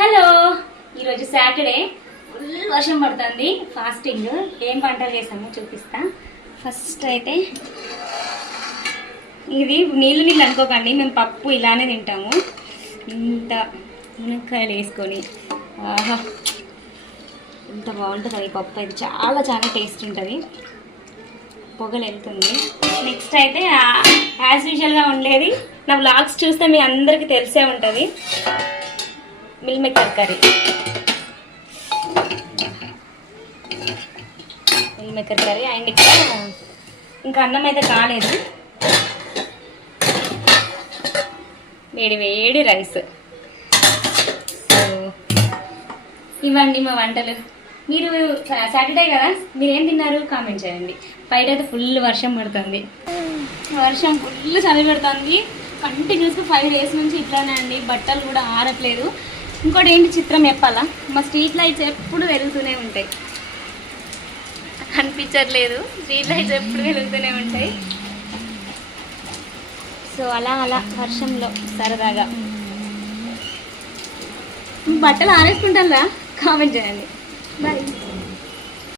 Hello, ఈరోజు Saturday, full వర్షం పడుతుంది. ఫాస్టింగ్. ఏం వంటలు చేసామో చూపిస్తా. ఫస్ట్ అయితే ఇది నీళ్ళు అనుకోకండి, మేము పప్పు ఇలానే తింటాము. ఇంత మునక్కాయలు వేసుకొని ఆహా ఇంత బాగుంటుంది ఈ పప్పు. అయితే చాలా చాలా టేస్ట్ ఉంటుంది. పొగలు వెళ్తుంది. నెక్స్ట్ అయితే యాజ్ యూజువల్గా ఉండేది, నా వ్లాగ్స్ చూస్తే మీ అందరికీ తెలిసే ఉంటుంది, meal maker curry. Meal maker curry and ఇక్కడ ఇంకా అన్నం అయితే కాలేదు, వేడి వేడి రైస్. సో ఇవ్వండి మా వంటలు. మీరు సాటర్డే కదా, మీరేం తిన్నారు కామెంట్ చేయండి. బయట అయితే ఫుల్ వర్షం పడుతుంది, వర్షం ఫుల్ చలి పెడుతుంది. కంటిన్యూస్గా 5 days నుంచి ఇట్లానే అండి. బట్టలు కూడా ఆరట్లేదు. ఇంకోటి ఏంటి చిత్రం చెప్పాలా, మా స్ట్రీట్ లైట్స్ ఎప్పుడు వెలుగుతూనే ఉంటాయి, కనిపించట్లేదు. స్ట్రీట్ లైట్స్ ఎప్పుడు వెలుగుతూనే ఉంటాయి. సో అలా అలా వర్షంలో సరదాగా బట్టలు ఆరేసుకుంటారా కామెంట్ చేయండి. బాయ్.